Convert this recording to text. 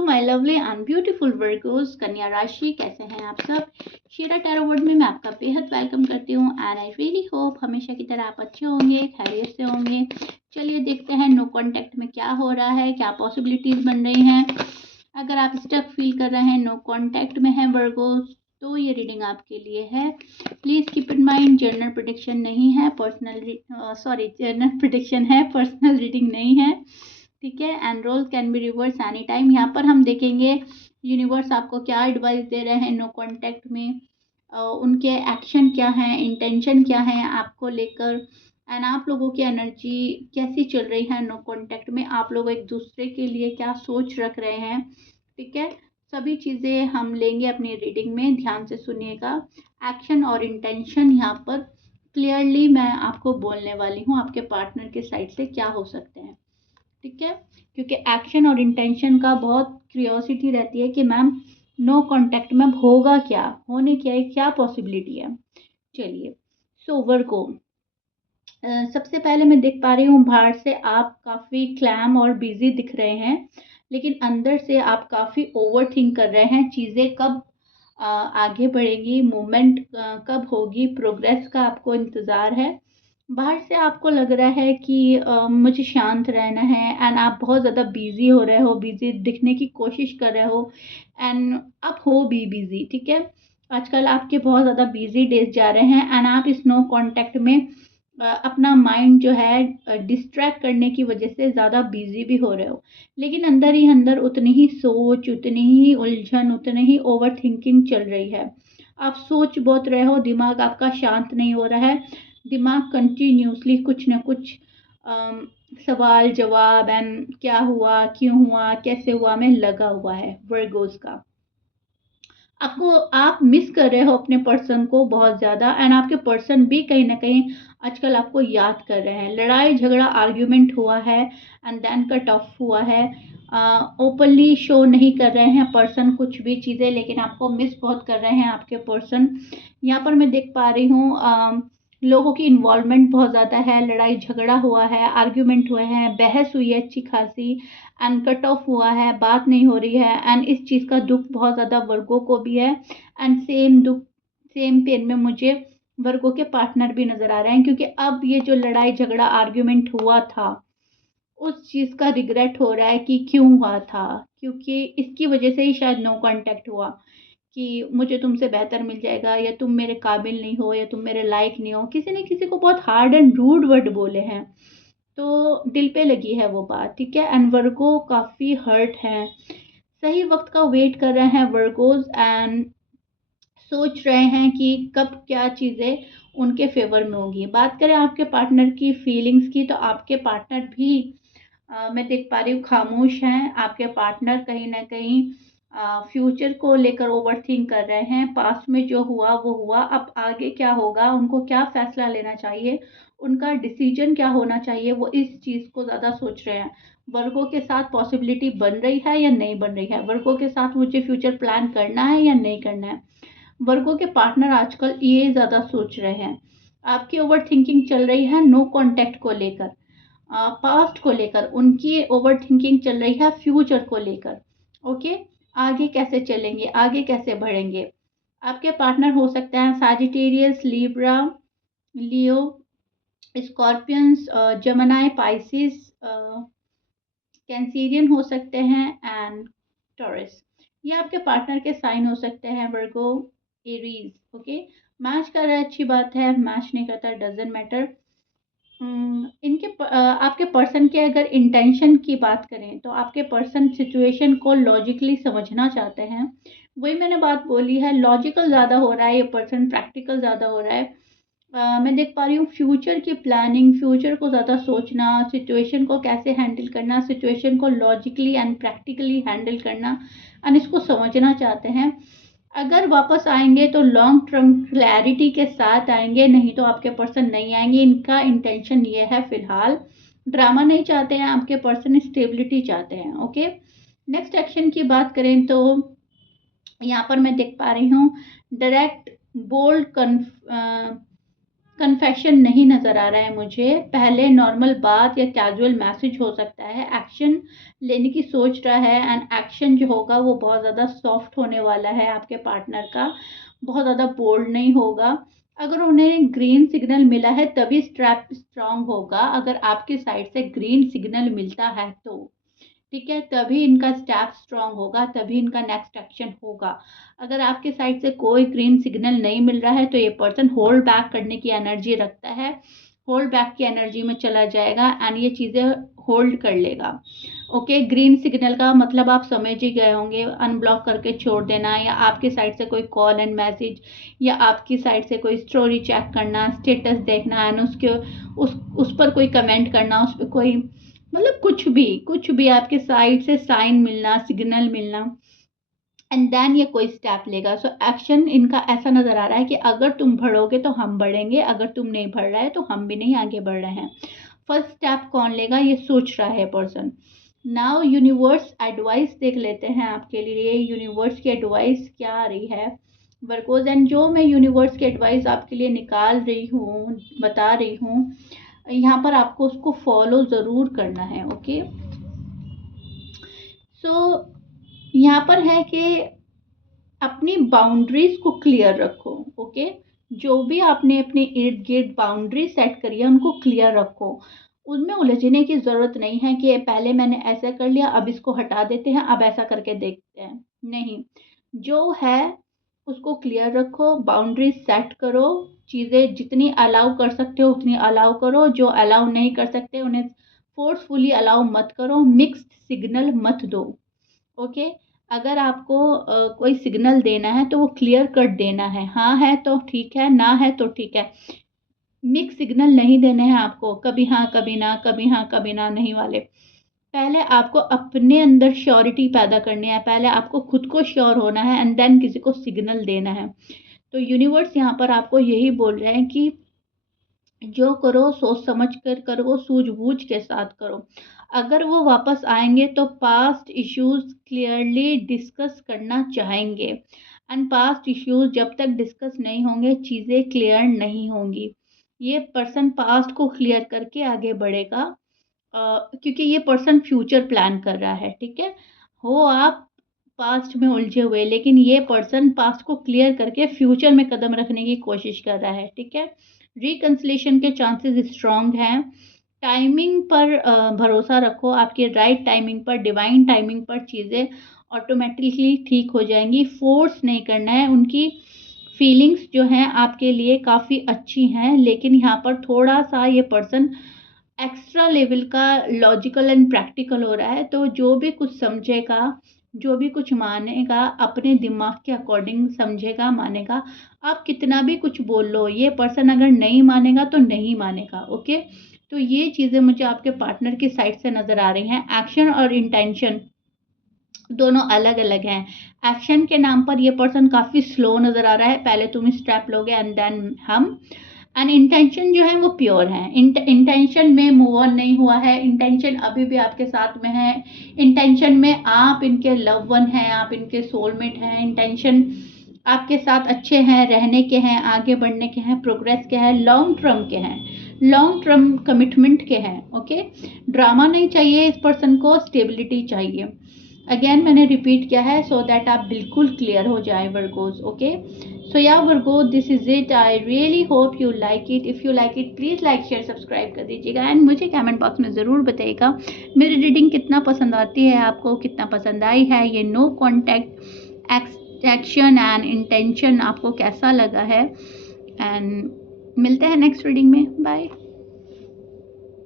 My lovely and beautiful Virgo's, कन्या राशि, कैसे हैं आप सब। शीरा टैरो वर्ड में मैं आपका बेहद वेलकम करती हूँ एंड आई रियली होप हमेशा की तरह आप अच्छे होंगे, खैरियत से होंगे। चलिए देखते हैं नो कांटेक्ट में क्या हो रहा है, क्या पॉसिबिलिटीज बन रही हैं। अगर आप स्टक फील कर रहे हैं, नो कांटेक्ट में है वर्गोस, तो ये रीडिंग आपके लिए है। Please keep in mind general prediction नहीं है, जनरल प्रेडिक्शन है, पर्सनल रीडिंग नहीं है, ठीक है। And role can be reverse any time. यहाँ पर हम देखेंगे यूनिवर्स आपको क्या एडवाइस दे रहे हैं नो कांटेक्ट में, उनके एक्शन क्या हैं, इंटेंशन क्या है आपको लेकर, एंड आप लोगों की एनर्जी कैसी चल रही है नो कांटेक्ट में, आप लोग एक दूसरे के लिए क्या सोच रख रहे हैं, ठीक है। सभी चीज़ें हम लेंगे अपनी रीडिंग में, ध्यान से सुनिएगा। एक्शन और इंटेंशन यहाँ पर क्लियरली मैं आपको बोलने वाली हूँ, आपके पार्टनर के साइड से क्या हो सकते हैं, ठीक है। क्योंकि एक्शन और इंटेंशन का बहुत क्यूरियोसिटी रहती है कि मैम नो कांटेक्ट में होगा क्या, होने क्या है, क्या पॉसिबिलिटी है। चलिए, सो वर्गो, सबसे पहले मैं देख पा रही हूँ बाहर से आप काफ़ी क्लैम और बिजी दिख रहे हैं, लेकिन अंदर से आप काफ़ी ओवर थिंक कर रहे हैं। चीज़ें कब आगे बढ़ेगी, मूवमेंट कब होगी, प्रोग्रेस का आपको इंतज़ार है। बाहर से आपको लग रहा है कि मुझे शांत रहना है, एंड आप बहुत ज़्यादा बिजी हो रहे हो, बिजी दिखने की कोशिश कर रहे हो, एंड आप हो भी बिजी, ठीक है। आजकल आपके बहुत ज़्यादा बिजी डेज जा रहे हैं, एंड आप इस नो कांटेक्ट में अपना माइंड जो है डिस्ट्रैक्ट करने की वजह से ज़्यादा बिजी भी हो रहे हो, लेकिन अंदर ही अंदर उतनी ही सोच, उतनी ही उलझन, उतनी ही ओवर थिंकिंग चल रही है। आप सोच बहुत रहे हो, दिमाग आपका शांत नहीं हो रहा है, दिमाग कंटिन्यूसली कुछ ना कुछ सवाल जवाब एंड क्या हुआ, क्यों हुआ, कैसे हुआ में लगा हुआ है वर्गोस का। आपको, आप मिस कर रहे हो अपने पर्सन को बहुत ज़्यादा, एंड आपके पर्सन भी कहीं ना कहीं आजकल आपको याद कर रहे हैं। लड़ाई झगड़ा आर्ग्यूमेंट हुआ है एंड देन कट ऑफ हुआ है। ओपनली शो नहीं कर रहे हैं पर्सन कुछ भी चीज़ें, लेकिन आपको मिस बहुत कर रहे हैं आपके पर्सन। यहाँ पर मैं देख पा रही हूँ लोगों की इन्वॉल्वमेंट बहुत ज़्यादा है, लड़ाई झगड़ा हुआ है, आर्ग्यूमेंट हुए हैं, बहस हुई है अच्छी खासी, एंड कट ऑफ हुआ है, बात नहीं हो रही है, एंड इस चीज़ का दुख बहुत ज़्यादा वर्गों को भी है। एंड सेम दुख, सेम पेन में मुझे वर्गों के पार्टनर भी नज़र आ रहे हैं, क्योंकि अब ये जो लड़ाई झगड़ा आर्ग्यूमेंट हुआ था उस चीज़ का रिग्रेट हो रहा है कि क्यों हुआ था, क्योंकि इसकी वजह से ही शायद नो कांटेक्ट हुआ कि मुझे तुमसे बेहतर मिल जाएगा, या तुम मेरे काबिल नहीं हो, या तुम मेरे लायक नहीं हो। किसी ने किसी को बहुत हार्ड एंड रूड वर्ड बोले हैं, तो दिल पे लगी है वो बात, ठीक है। एंड वर्गो काफ़ी हर्ट हैं, सही वक्त का वेट कर रहे हैं वर्गोज, एंड सोच रहे हैं कि कब क्या चीज़ें उनके फेवर में होगी। बात करें आपके पार्टनर की फीलिंग्स की, तो आपके पार्टनर भी मैं देख पा रही हूँ खामोश हैं। आपके पार्टनर कहीं ना कहीं फ्यूचर को लेकर ओवर थिंक कर रहे हैं। पास्ट में जो हुआ वो हुआ, अब आगे क्या होगा, उनको क्या फैसला लेना चाहिए, उनका डिसीजन क्या होना चाहिए, वो इस चीज़ को ज़्यादा सोच रहे हैं। वर्गों के साथ पॉसिबिलिटी बन रही है या नहीं बन रही है, वर्गों के साथ मुझे फ्यूचर प्लान करना है या नहीं करना है। वर्गों के पार्टनर आजकल ये ज़्यादा सोच रहे हैं। आपकी ओवर थिंकिंग चल रही है नो कॉन्टैक्ट को लेकर, पास्ट को लेकर उनकी ओवर थिंकिंग चल रही है, फ्यूचर को लेकर। ओके, आगे कैसे चलेंगे, आगे कैसे बढ़ेंगे। आपके पार्टनर हो सकते हैं सैजिटेरियस, लिब्रा, लियो, स्कॉर्पियंस, जमनाई, पाइसिस, कैंसीरियन हो सकते हैं, एंड टॉरस। ये आपके पार्टनर के साइन हो सकते हैं, वर्गो, एरीज। ओके, मैच कर रहा है अच्छी बात है, मैच नहीं करता डजेंट मैटर। आपके पर्सन के अगर इंटेंशन की बात करें, तो आपके पर्सन सिचुएशन को लॉजिकली समझना चाहते हैं। वही मैंने बात बोली है, लॉजिकल ज़्यादा हो रहा है ये पर्सन, प्रैक्टिकल ज़्यादा हो रहा है। मैं देख पा रही हूँ फ्यूचर की प्लानिंग, फ्यूचर को ज़्यादा सोचना, सिचुएशन को कैसे हैंडल करना, सिचुएशन को लॉजिकली एंड प्रैक्टिकली हैंडल करना, एंड इसको समझना चाहते हैं। अगर वापस आएंगे तो लॉन्ग टर्म क्लैरिटी के साथ आएंगे, नहीं तो आपके पर्सन नहीं आएंगे। इनका इंटेंशन ये है, फिलहाल ड्रामा नहीं चाहते हैं आपके पर्सन, स्टेबिलिटी चाहते हैं। ओके, नेक्स्ट एक्शन की बात करें तो यहाँ पर मैं देख पा रही हूँ डायरेक्ट, बोल्ड, कन्फेशन नहीं नज़र आ रहा है मुझे। पहले नॉर्मल बात या कैजुअल मैसेज हो सकता है, एक्शन लेने की सोच रहा है, एंड एक्शन जो होगा वो बहुत ज़्यादा सॉफ्ट होने वाला है आपके पार्टनर का, बहुत ज़्यादा बोल्ड नहीं होगा। अगर उन्हें ग्रीन सिग्नल मिला है तभी स्ट्रैप स्ट्रांग होगा, अगर आपकी साइड से ग्रीन सिग्नल मिलता है तो, ठीक है, तभी इनका स्टेप स्ट्रांग होगा, तभी इनका नेक्स्ट एक्शन होगा। अगर आपके साइड से कोई ग्रीन सिग्नल नहीं मिल रहा है तो ये पर्सन होल्ड बैक करने की एनर्जी रखता है, होल्ड बैक की एनर्जी में चला जाएगा एंड ये चीज़ें होल्ड कर लेगा। ओके, ग्रीन सिग्नल का मतलब आप समझ ही गए होंगे, अनब्लॉक करके छोड़ देना, या आपकी साइड से कोई कॉल एंड मैसेज, या आपकी साइड से कोई स्टोरी चेक करना, स्टेटस देखना एंड उसके उस पर कोई कमेंट करना, उस पर कोई मतलब कुछ भी आपके साइड से साइन मिलना, सिग्नल मिलना, एंड देन ये कोई स्टेप लेगा। सो एक्शन इनका ऐसा नज़र आ रहा है कि अगर तुम बढ़ोगे तो हम बढ़ेंगे, अगर तुम नहीं बढ़ रहा है तो हम भी नहीं आगे बढ़ रहे हैं। फर्स्ट स्टेप कौन लेगा ये सोच रहा है पर्सन। नाउ यूनिवर्स एडवाइस देख लेते हैं आपके लिए, यूनिवर्स की एडवाइस क्या आ रही है वर्गोज। एंड जो मैं यूनिवर्स की एडवाइस आपके लिए निकाल रही हूँ, बता रही हूँ, यहाँ पर आपको उसको फॉलो ज़रूर करना है। ओके, सो यहाँ पर है कि अपनी बाउंड्रीज को क्लियर रखो। ओके, जो भी आपने अपने इर्द गिर्द बाउंड्री सेट करी है उनको क्लियर रखो, उनमें उलझने की ज़रूरत नहीं है कि पहले मैंने ऐसा कर लिया अब इसको हटा देते हैं, अब ऐसा करके देखते हैं। नहीं, जो है उसको क्लियर रखो, बाउंड्री सेट करो, चीज़ें जितनी अलाउ कर सकते हो उतनी अलाउ करो, जो अलाउ नहीं कर सकते उन्हें फोर्सफुली अलाउ मत करो, मिक्स्ड सिग्नल मत दो। ओके, अगर आपको कोई सिग्नल देना है तो वो क्लियर कट देना है, हाँ है तो ठीक है, ना है तो ठीक है। मिक्स सिग्नल नहीं देने हैं आपको, कभी हाँ कभी ना, कभी हाँ कभी ना नहीं वाले। पहले आपको अपने अंदर श्योरिटी पैदा करनी है, पहले आपको खुद को श्योर होना है एंड देन किसी को सिग्नल देना है। तो यूनिवर्स यहाँ पर आपको यही बोल रहे हैं कि जो करो सोच समझ कर करो, सूझबूझ के साथ करो। अगर वो वापस आएंगे तो पास्ट इश्यूज क्लियरली डिस्कस करना चाहेंगे, एंड पास्ट इश्यूज जब तक डिस्कस नहीं होंगे चीज़ें क्लियर नहीं होंगी। ये पर्सन पास्ट को क्लियर करके आगे बढ़ेगा, क्योंकि ये पर्सन फ्यूचर प्लान कर रहा है। ठीक है, हो आप पास्ट में उलझे हुए, लेकिन ये पर्सन पास्ट को क्लियर करके फ्यूचर में कदम रखने की कोशिश कर रहा है। ठीक है, रिकंसिलेशन के चांसेस स्ट्रॉन्ग हैं। टाइमिंग पर भरोसा रखो, आपकी राइट टाइमिंग पर, डिवाइन टाइमिंग पर चीज़ें ऑटोमेटिकली ठीक हो जाएंगी। फोर्स नहीं करना है, उनकी फीलिंग्स जो हैं आपके लिए काफ़ी अच्छी हैं, लेकिन यहाँ पर थोड़ा सा ये पर्सन एक्स्ट्रा लेवल का लॉजिकल एंड प्रैक्टिकल हो रहा है। तो जो भी कुछ समझेगा, जो भी कुछ मानेगा अपने दिमाग के अकॉर्डिंग समझेगा, मानेगा। आप कितना भी कुछ बोल लो, ये पर्सन अगर नहीं मानेगा तो नहीं मानेगा। ओके, तो ये चीज़ें मुझे आपके पार्टनर की साइड से नज़र आ रही हैं। एक्शन और इंटेंशन दोनों अलग अलग हैं। एक्शन के नाम पर ये पर्सन काफ़ी स्लो नज़र आ रहा है, पहले तुम स्टेप लोगे एंड देन हम। एंड इंटेंशन जो है वो प्योर है, इंटेंशन में मूव ऑन नहीं हुआ है, इंटेंशन अभी भी आपके साथ में है, इंटेंशन में आप इनके लव वन हैं, आप इनके सोलमेट हैं, इंटेंशन आपके साथ अच्छे हैं, रहने के हैं, आगे बढ़ने के हैं, प्रोग्रेस के हैं, लॉन्ग टर्म के हैं, लॉन्ग टर्म कमिटमेंट के हैं। ओके, ड्रामा नहीं चाहिए इस पर्सन को, स्टेबिलिटी चाहिए। अगेन मैंने रिपीट किया है सो दैट आप बिल्कुल क्लियर हो जाए वर्गोज। ओके, सो या Virgo, this is it. I really hope you like it. If you like it please like share subscribe कर दीजिएगा, एंड मुझे कमेंट बॉक्स में ज़रूर बताइएगा मेरी रीडिंग कितना पसंद आती है आपको, कितना पसंद आई है। ये no contact action and intention आपको कैसा लगा है, एंड मिलते हैं नेक्स्ट रीडिंग में। बाय।